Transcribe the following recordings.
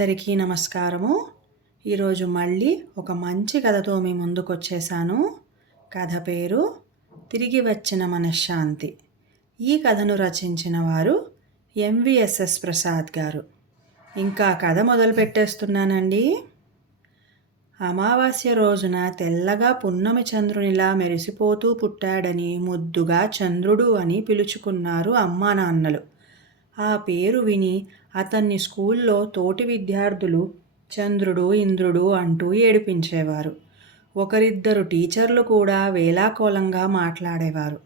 అందరికీ నమస్కారము. ఈరోజు మళ్ళీ ఒక మంచి కథతో మీ ముందుకు వచ్చేసాను కథ పేరు తిరిగి వచ్చిన మనశ్శాంతి. ఈ కథను రచించిన వారు ఎంవిఎస్ఎస్ ప్రసాద్ గారు. ఇంకా కథ మొదలు పెట్టేస్తున్నానండి. అమావాస్య రోజున తెల్లగా పున్నమి చంద్రునిలా మెరిసిపోతూ పుట్టాడని ముద్దుగా చంద్రుడు అని పిలుచుకున్నారు అమ్మా నాన్నలు ఆ పేరు విని అతన్ని స్కూల్లో తోటి విద్యార్థులు చంద్రుడు ఇంద్రుడు అంటూ ఏడిపించేవారు. ఒకరిద్దరు టీచర్లు కూడా వేలాకోలంగా మాట్లాడేవారు.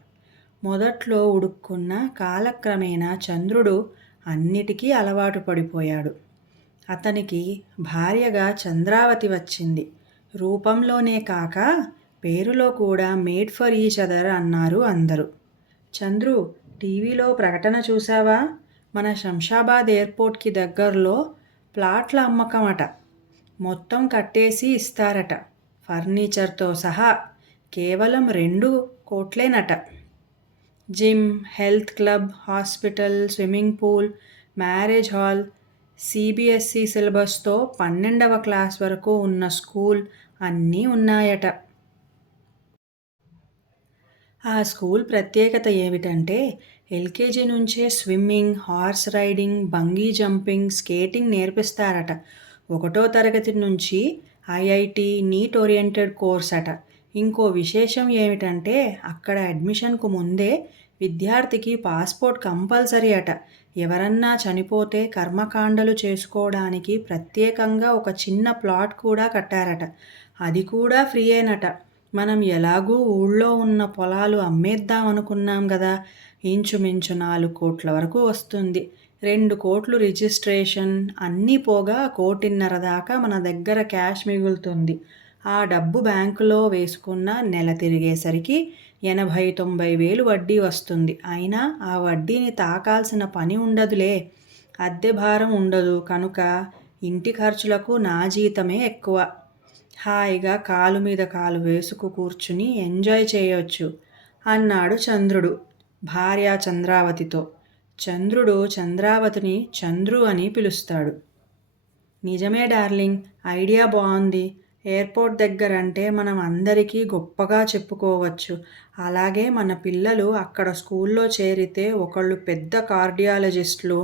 మొదట్లో ఉడుక్కున్న కాలక్రమేణా చంద్రుడు అన్నిటికీ అలవాటు పడిపోయాడు. అతనికి భార్యగా చంద్రావతి వచ్చింది. రూపంలోనే కాక పేరులో కూడా మేడ్ ఫర్ ఈచ్ అదర్ అన్నారు అందరూ. చంద్రు టీవీలో ప్రకటన చూసావా మన శంషాబాద్ ఎయిర్పోర్ట్కి దగ్గరలో ప్లాట్ల అమ్మకమట. మొత్తం కట్టేసి ఇస్తారట. ఫర్నిచర్తో సహా కేవలం రెండు కోట్లేనట. Gym health club hospital swimming pool marriage hall CBSE సిలబస్తో పన్నెండవ క్లాస్ వరకు ఉన్న స్కూల్ అన్నీ ఉన్నాయట. ఆ స్కూల్ ప్రత్యేకత ఏమిటంటే ఎల్కేజీ నుంచే swimming horse riding bungee jumping skating నేర్పిస్తారట. ఒకటో తరగతి నుంచి ఐఐటి నీట్ ఓరియంటెడ్ కోర్స్ అట. ఇంకో విశేషం ఏమిటంటే అక్కడ అడ్మిషన్కు ముందే విద్యార్థికి పాస్పోర్ట్ కంపల్సరీ అట. ఎవరన్నా చనిపోతే కర్మకాండలు చేసుకోవడానికి ప్రత్యేకంగా ఒక చిన్న ప్లాట్ కూడా కట్టారట. అది కూడా ఫ్రీయేనట. మనం ఎలాగూ ఊళ్ళో ఉన్న పొలాలు అమ్మేద్దాం అనుకున్నాం కదా ఇంచుమించు నాలుగు కోట్ల వరకు వస్తుంది. రెండు కోట్లు రిజిస్ట్రేషన్ అన్నీ పోగా కోటిన్నర దాకా మన దగ్గర క్యాష్ మిగులుతుంది. ఆ డబ్బు బ్యాంకులో వేసుకున్న నెల తిరిగేసరికి ఎనభై తొంభై వేలు వడ్డీ వస్తుంది. అయినా ఆ వడ్డీని తాకాల్సిన పని ఉండదులే. అద్దె భారం ఉండదు. కనుక ఇంటి ఖర్చులకు నా జీతమే ఎక్కువ. హాయిగా కాలు మీద కాలు వేసుకు కూర్చుని ఎంజాయ్ చేయొచ్చు అన్నాడు చంద్రుడు భార్య చంద్రావతితో. చంద్రుడు చంద్రావతిని చంద్రు అని పిలుస్తాడు. నిజమే డార్లింగ్ ఐడియా బాగుంది ఎయిర్పోర్ట్ దగ్గర అంటే మనం అందరికీ గొప్పగా చెప్పుకోవచ్చు. అలాగే మన పిల్లలు అక్కడ స్కూల్లో చేరితే ఒకళ్ళు పెద్ద కార్డియాలజిస్టులు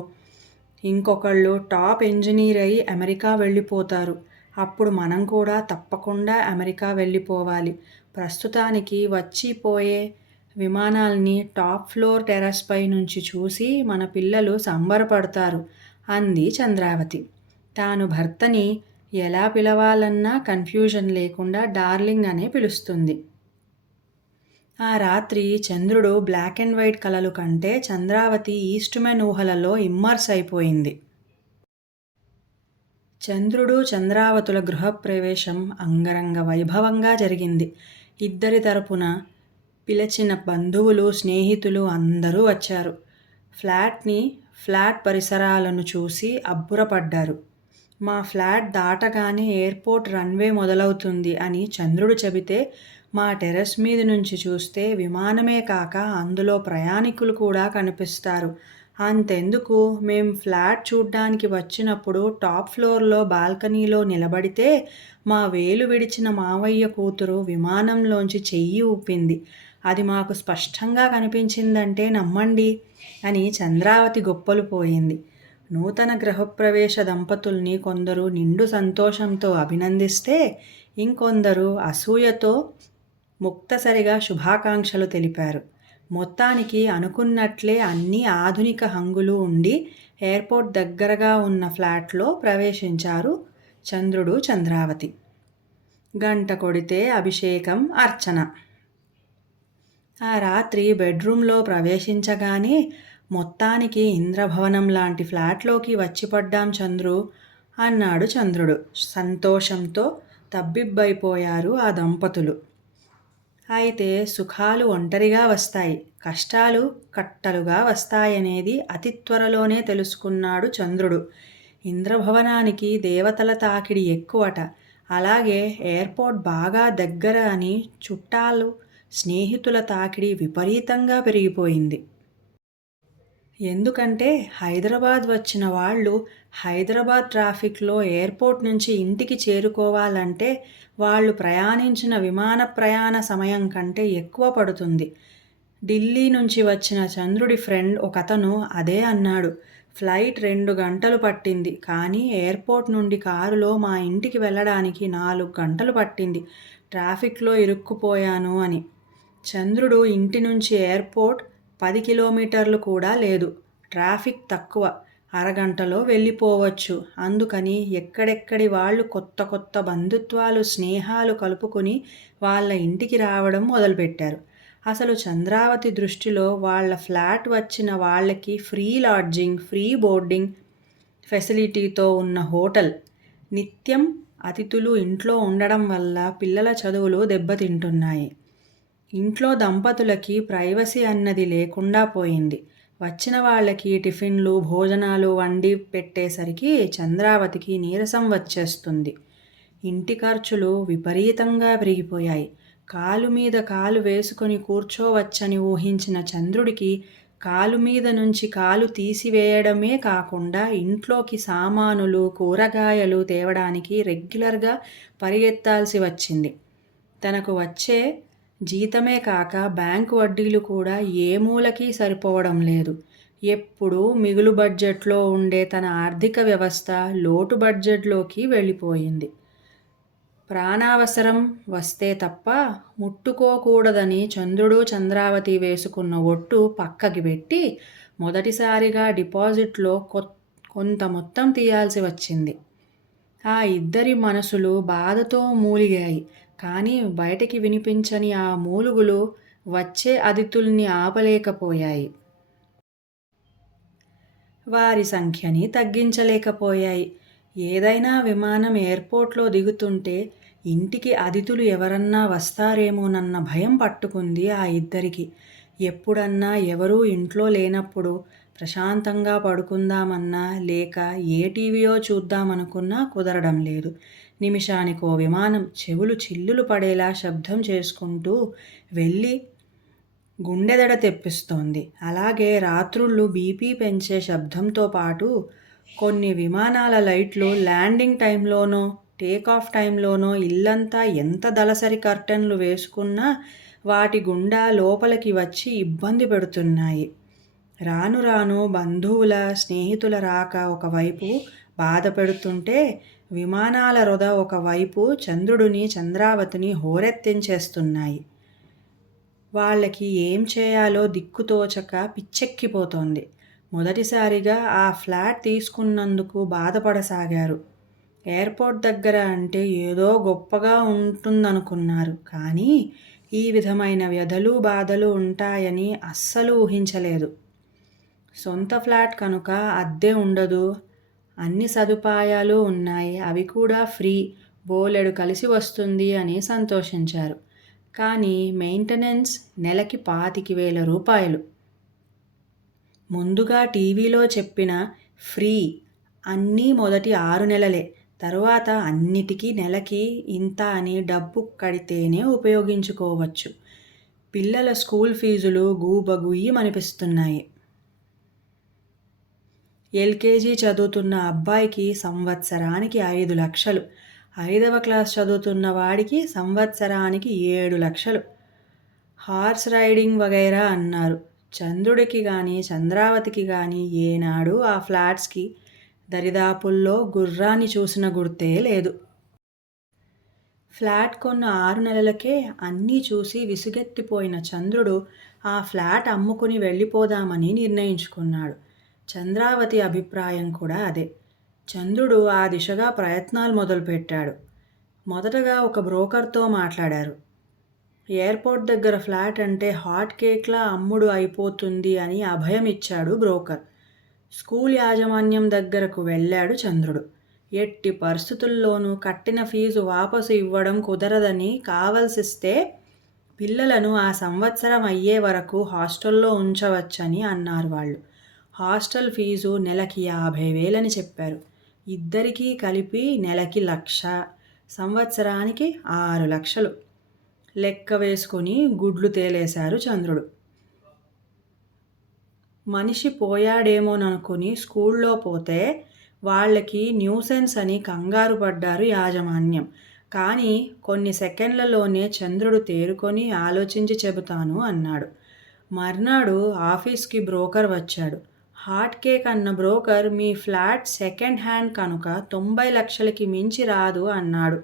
ఇంకొకళ్ళు టాప్ ఇంజనీర్ అయి అమెరికా వెళ్ళిపోతారు. అప్పుడు మనం కూడా తప్పకుండా అమెరికా వెళ్ళిపోవాలి. ప్రస్తుతానికి వచ్చిపోయే విమానాల్ని టాప్ ఫ్లోర్ టెర్రస్ పై నుంచి చూసి మన పిల్లలు సంబరపడతారు అంది చంద్రావతి. తాను భర్తని ఎలా పిలవాలన్నా కన్ఫ్యూజన్ లేకుండా డార్లింగ్ అనే పిలుస్తుంది. ఆ రాత్రి చంద్రుడు బ్లాక్ అండ్ వైట్ కలలు కంటే చంద్రావతి ఈస్ట్మెన్ ఊహలలో ఇమ్మర్స్ అయిపోయింది. చంద్రుడు చంద్రావతుల గృహప్రవేశం అంగరంగ వైభవంగా జరిగింది. ఇద్దరి తరపున పిలిచిన బంధువులు స్నేహితులు అందరూ వచ్చారు. ఫ్లాట్ని ఫ్లాట్ పరిసరాలను చూసి అబ్బురపడ్డారు. మా ఫ్లాట్ దాటగానే ఎయిర్పోర్ట్ రన్వే మొదలవుతుంది అని చంద్రుడు చెబితే మా టెర్రస్ మీద నుంచి చూస్తే విమానమే కాక అందులో ప్రయాణికులు కూడా కనిపిస్తారు. అంతెందుకు? మేం ఫ్లాట్ చూడ్డానికి వచ్చినప్పుడు టాప్ ఫ్లోర్లో బాల్కనీలో నిలబడితే మా వేలు విడిచిన మావయ్య కూతురు విమానంలోంచి చెయ్యి ఊపింది. అది మాకు స్పష్టంగా కనిపించిందంటే నమ్మండి అని చంద్రావతి గొప్పలు పోయింది. నూతన గృహప్రవేశ దంపతుల్ని కొందరు నిండు సంతోషంతో అభినందిస్తే ఇంకొందరు అసూయతో ముక్తసరిగా శుభాకాంక్షలు తెలిపారు. మొత్తానికి అనుకున్నట్లే అన్ని ఆధునిక హంగులు ఉండి ఎయిర్పోర్ట్ దగ్గరగా ఉన్న ఫ్లాట్లో ప్రవేశించారు చంద్రుడు చంద్రావతి. గంట కొడితే అభిషేకం అర్చన. ఆ రాత్రి బెడ్రూమ్లో ప్రవేశించగానే మొత్తానికి ఇంద్రభవనం లాంటి ఫ్లాట్లోకి వచ్చిపడ్డాం చంద్రు అన్నాడు చంద్రుడు. సంతోషంతో తబ్బిబ్బైపోయారు ఆ దంపతులు. అయితే సుఖాలు ఒంటరిగా వస్తాయి. కష్టాలు కట్టలుగా వస్తాయనేది అతి త్వరలోనే తెలుసుకున్నాడు చంద్రుడు. ఇంద్రభవనానికి దేవతల తాకిడి ఎక్కువట. అలాగే ఎయిర్పోర్ట్ బాగా దగ్గర అని చుట్టాలు స్నేహితుల తాకిడి విపరీతంగా పెరిగిపోయింది. ఎందుకంటే హైదరాబాద్ వచ్చిన వాళ్ళు హైదరాబాద్ ట్రాఫిక్లో ఎయిర్పోర్ట్ నుంచి ఇంటికి చేరుకోవాలంటే వాళ్ళు ప్రయాణించిన విమాన ప్రయాణ సమయం కంటే ఎక్కువ పడుతుంది. ఢిల్లీ నుంచి వచ్చిన చంద్రుడి ఫ్రెండ్ ఒకతను అదే అన్నాడు. ఫ్లైట్ రెండు గంటలు పట్టింది కానీ ఎయిర్పోర్ట్ నుండి కారులో మా ఇంటికి వెళ్ళడానికి నాలుగు గంటలు పట్టింది. ట్రాఫిక్లో ఇరుక్కుపోయాను అని. చంద్రుడు ఇంటి నుంచి ఎయిర్పోర్ట్ పది కిలోమీటర్లు కూడా లేదు. ట్రాఫిక్ తక్కువ. అరగంటలో వెళ్ళిపోవచ్చు. అందుకని ఎక్కడెక్కడి వాళ్ళు కొత్త కొత్త బంధుత్వాలు స్నేహాలు కలుపుకొని వాళ్ళ ఇంటికి రావడం మొదలుపెట్టారు. అసలు చంద్రావతి దృష్టిలో వాళ్ళ ఫ్లాట్ వచ్చిన వాళ్ళకి ఫ్రీ లాడ్జింగ్ ఫ్రీ బోర్డింగ్ ఫెసిలిటీతో ఉన్న హోటల్ నిత్యం అతిథులు ఇంట్లో ఉండడం వల్ల పిల్లల చదువులు దెబ్బతింటున్నాయి. ఇంట్లో దంపతులకి ప్రైవసీ అన్నది లేకుండా పోయింది. వచ్చిన వాళ్ళకి టిఫిన్లు భోజనాలు వండి పెట్టేసరికి చంద్రావతికి నీరసం వచ్చేస్తుంది. ఇంటి ఖర్చులు విపరీతంగా పెరిగిపోయాయి. కాలు మీద కాలు వేసుకొని కూర్చోవచ్చని ఊహించిన చంద్రుడికి కాలు మీద నుంచి కాలు తీసివేయడమే కాకుండా ఇంట్లోకి సామానులు కూరగాయలు తేవడానికి రెగ్యులర్గా పరిగెత్తాల్సి వచ్చింది. తనకు వచ్చే జీతమే కాక బ్యాంకు వడ్డీలు కూడా ఏ మూలకి సరిపోవడం లేదు. ఎప్పుడూ మిగులు బడ్జెట్లో ఉండే తన ఆర్థిక వ్యవస్థ లోటు బడ్జెట్లోకి వెళ్ళిపోయింది. ప్రాణావసరం వస్తే తప్ప ముట్టుకోకూడదని చంద్రుడు చంద్రావతి వేసుకున్న ఒట్టు పక్కకి పెట్టి మొదటిసారిగా డిపాజిట్లో కొంత మొత్తం తీయాల్సి వచ్చింది. ఆ ఇద్దరి మనసులు బాధతో మూలిగాయి. కానీ బయటికి వినిపించని ఆ మూలుగులు వచ్చే అతిథుల్ని ఆపలేకపోయాయి. వారి సంఖ్యని తగ్గించలేకపోయాయి. ఏదైనా విమానం ఎయిర్పోర్ట్లో దిగుతుంటే ఇంటికి అతిథులు ఎవరన్నా వస్తారేమోనన్న భయం పట్టుకుంది ఆ ఇద్దరికి. ఎప్పుడన్నా ఎవరూ ఇంట్లో లేనప్పుడు ప్రశాంతంగా పడుకుందామన్నా లేక ఏ టీవీయో చూద్దామనుకున్నా కుదరడం లేదు. నిమిషానికో విమానం చెవులు చిల్లులు పడేలా శబ్దం చేసుకుంటూ వెళ్ళి గుండెదడ తెప్పిస్తోంది. అలాగే రాత్రుళ్ళు బీపీ పెంచే శబ్దంతో పాటు కొన్ని విమానాల లైట్లు ల్యాండింగ్ టైంలోనో టేక్ ఆఫ్ టైంలోనో ఇల్లంతా ఎంత దళసరి కర్టన్లు వేసుకున్నా వాటి గుండా లోపలికి వచ్చి ఇబ్బంది పెడుతున్నాయి. రాను రాను బంధువుల స్నేహితుల రాక ఒకవైపు బాధ పెడుతుంటే విమానాల రొద ఒకవైపు చంద్రుడిని చంద్రావతిని హోరెత్తించేస్తున్నాయి. వాళ్ళకి ఏం చేయాలో దిక్కుతోచక పిచ్చెక్కిపోతోంది. మొదటిసారిగా ఆ ఫ్లాట్ తీసుకున్నందుకు బాధపడసాగారు. ఎయిర్పోర్ట్ దగ్గర అంటే ఏదో గొప్పగా ఉంటుందనుకున్నారు. కానీ ఈ విధమైన వ్యధలు బాధలు ఉంటాయని అస్సలు ఊహించలేదు. సొంత ఫ్లాట్ కనుక అద్దె ఉండదు. అన్ని సదుపాయాలు ఉన్నాయి అవి కూడా ఫ్రీ బోలెడు కలిసి వస్తుంది అని సంతోషించారు. కానీ మెయింటెనెన్స్ నెలకి పాతికి వేల రూపాయలు. ముందుగా టీవీలో చెప్పిన ఫ్రీ అన్నీ మొదటి ఆరు నెలలే తరువాత అన్నిటికీ నెలకి ఇంత అని డబ్బు కడితేనే ఉపయోగించుకోవచ్చు. పిల్లల స్కూల్ ఫీజులు గూబగుయ్యమనిపిస్తున్నాయి ఎల్కేజీ చదువుతున్న అబ్బాయికి సంవత్సరానికి ఐదు లక్షలు. ఐదవ క్లాస్ చదువుతున్న వాడికి సంవత్సరానికి ఏడు లక్షలు. హార్స్ రైడింగ్ వగైరా అన్నారు. చంద్రుడికి కానీ చంద్రావతికి కానీ ఏనాడు ఆ ఫ్లాట్స్కి దరిదాపుల్లో గుర్రాన్ని చూసిన గుర్తే లేదు. ఫ్లాట్ కొన్న ఆరు నెలలకే అన్నీ చూసి విసుగెత్తిపోయిన చంద్రుడు ఆ ఫ్లాట్ అమ్ముకుని వెళ్ళిపోదామని నిర్ణయించుకున్నాడు. చంద్రావతి అభిప్రాయం కూడా అదే. చంద్రుడు ఆ దిశగా ప్రయత్నాలు మొదలుపెట్టాడు. మొదటగా ఒక బ్రోకర్తో మాట్లాడారు. ఎయిర్పోర్ట్ దగ్గర ఫ్లాట్ అంటే హాట్ కేక్లా అమ్ముడు అయిపోతుంది అని అభయం ఇచ్చాడు బ్రోకర్. స్కూల్ యాజమాన్యం దగ్గరకు వెళ్ళాడు చంద్రుడు. ఎట్టి పరిస్థితుల్లోనూ కట్టిన ఫీజు వాపసు ఇవ్వడం కుదరదని కావలసిస్తే పిల్లలను ఆ సంవత్సరం అయ్యే వరకు హాస్టల్లో ఉంచవచ్చని అన్నారు వాళ్ళు. హాస్టల్ ఫీజు నెలకి యాభై వేలని చెప్పారు. ఇద్దరికీ కలిపి నెలకి లక్ష సంవత్సరానికి ఆరు లక్షలు. లెక్క వేసుకొని గుడ్లు తేలేశారు చంద్రుడు. మనిషి పోయాడేమోననుకుని స్కూల్లో పోతే వాళ్ళకి న్యూసెన్స్ అని కంగారు పడ్డారు యాజమాన్యం. కానీ కొన్ని సెకండ్లలోనే చంద్రుడు తేరుకొని ఆలోచించి చెబుతాను అన్నాడు. మర్నాడు ఆఫీస్కి బ్రోకర్ వచ్చాడు. హార్ట్ కేక్ అన్న బ్రోకర్ మీ ఫ్లాట్ సెకండ్ హ్యాండ్ కనుక తొంభై లక్షలకి మించి రాదు అన్నాడు.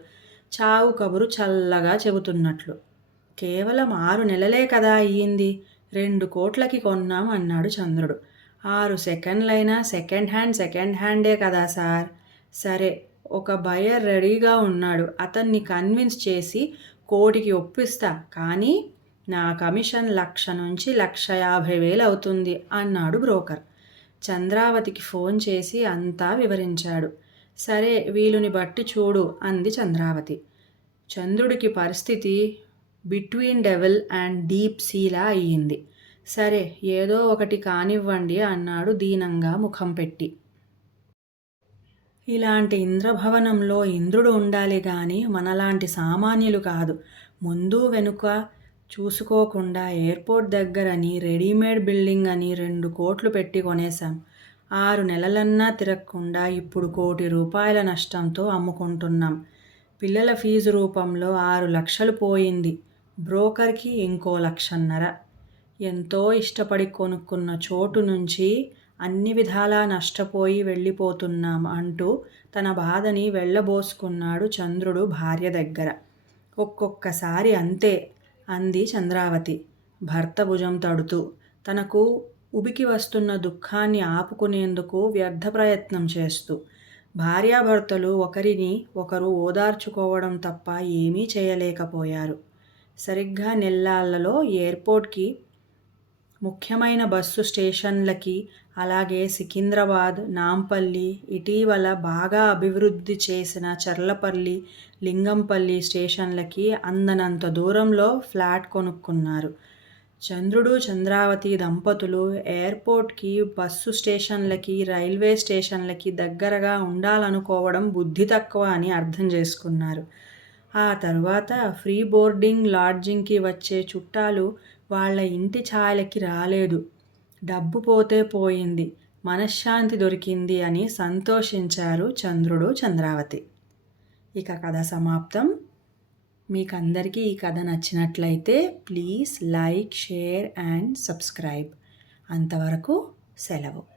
చావు కబురు చల్లగా చెబుతున్నట్లు. కేవలం ఆరు నెలలే కదా అయ్యింది. రెండు కోట్లకి కొన్నాం అన్నాడు చంద్రుడు. ఆరు సెకండ్లైనా సెకండ్ హ్యాండ్ సెకండ్ హ్యాండే కదా సార్. సరే ఒక బయర్ రెడీగా ఉన్నాడు. అతన్ని కన్విన్స్ చేసి కోటికి ఒప్పిస్తా. కానీ నా కమిషన్ లక్ష నుంచి లక్ష యాభై వేలు అవుతుంది అన్నాడు బ్రోకర్. చంద్రావతికి ఫోన్ చేసి అంతా వివరించాడు. సరే వీలుని బట్టి చూడు అంది చంద్రావతి. చంద్రుడికి పరిస్థితి బిట్వీన్ డెవల్ అండ్ డీప్ సీలా అయ్యింది. సరే ఏదో ఒకటి కానివ్వండి అన్నాడు దీనంగా ముఖం పెట్టి. ఇలాంటి ఇంద్రభవనంలో ఇంద్రుడు ఉండాలి కానీ మనలాంటి సామాన్యులు కాదు. ముందు వెనుక చూసుకోకుండా ఎయిర్పోర్ట్ దగ్గరని రెడీమేడ్ బిల్డింగ్ అని రెండు కోట్లు పెట్టి కొనేశాం. ఆరు నెలలన్నా తిరగకుండా ఇప్పుడు కోటి రూపాయల నష్టంతో అమ్ముకుంటున్నాం. పిల్లల ఫీజు రూపంలో ఆరు లక్షలు పోయింది. బ్రోకర్కి ఇంకో లక్షన్నర. ఎంతో ఇష్టపడి కొనుక్కున్న చోటు నుంచి అన్ని విధాలా నష్టపోయి వెళ్ళిపోతున్నాం అంటూ తన బాధని వెళ్ళబోసుకున్నాడు చంద్రుడు భార్య దగ్గర. ఒక్కొక్కసారి అంతే. అంది చంద్రావతి. భర్త భుజం తడుతూ తనకు ఉబికి వస్తున్న దుఃఖాన్ని ఆపుకునేందుకు వ్యర్థ ప్రయత్నం చేస్తూ భార్యాభర్తలు ఒకరిని ఒకరు ఓదార్చుకోవడం తప్ప ఏమీ చేయలేకపోయారు. సరిగ్గా నెల్లాళ్ళలో ఎయిర్పోర్ట్కి ముఖ్యమైన బస్సు స్టేషన్లకి అలాగే సికింద్రాబాద్ నాంపల్లి ఇటీవల బాగా అభివృద్ధి చేసిన చర్లపల్లి లింగంపల్లి స్టేషన్లకి అందనంత దూరంలో ఫ్లాట్ కొనుక్కున్నారు. చంద్రుడు చంద్రావతి దంపతులు ఎయిర్పోర్ట్కి బస్సు స్టేషన్లకి రైల్వే స్టేషన్లకి దగ్గరగా ఉండాలనుకోవడం బుద్ధి తక్కువ అని అర్థం చేసుకున్నారు. ఆ తర్వాత ఫ్రీ బోర్డింగ్ లాడ్జింగ్కి వచ్చే చుట్టాలు వాళ్ళ ఇంటి ఛాయలకి రాలేదు. డబ్బు పోతే పోయింది. మనశ్శాంతి దొరికింది అని సంతోషించారు చంద్రుడు చంద్రావతి. ఇక కథ సమాప్తం. మీకు అందరికీ ఈ కథ నచ్చినట్లయితే please like share and subscribe. అంతవరకు సెలవు.